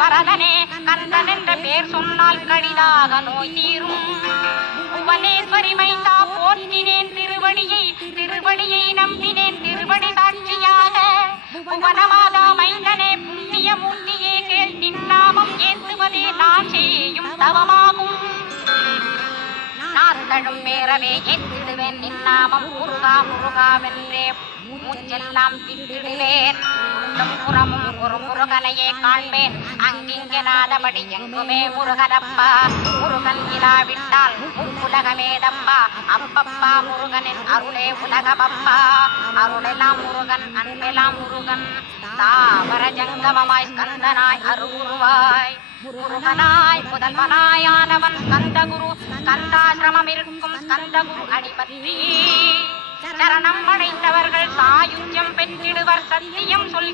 வரதனே கந்தன் என்ற பேர் சொன்னால் கடிதாக நோய் தீரும். புவனேஸ்வரி மைந்தா போற்றினேன் திருவடியை நம்பினேன் திருவடி சாட்சியாக. புவனமாதா மைந்தனே புண்ணிய மூர்த்தியே கேள் நின்னாமம் ஏத்துவதே நான் செய்யும் தவமாகும். நாத்தழும் மேறவே ஏத்திடுவேன் நின்னாமம் முருகா முருகாவென்றே மூச்செல்லாம் விட்டிடுவேன். புறமும் ஒரு முருகனையே காண்பேன் அங்கிங்கே நாதபடி எங்குமே முருகனப்பா. முருகன் இலாவிட்டால் உலகமேதப்பா. அப்பப்பா முருகனின் அருளே உலகமப்பா. அருளெல்லாம் முருகன் அன்பெல்லாம் முருகன். தாவர ஜங்கமமாய் ஸ்கந்தனாய் அருகுருவாய் முருகனாய் முதல்வனாயானவன் ஸ்கந்தகுரு. ஸ்கந்தாசிரமம் இருக்கும் ஸ்கந்தகுரு அடிபற்றி சரணம் அடைந்தவர்கள் சாயுஜ்யம் பெற்றிடுவர். சத்தியம் சொல்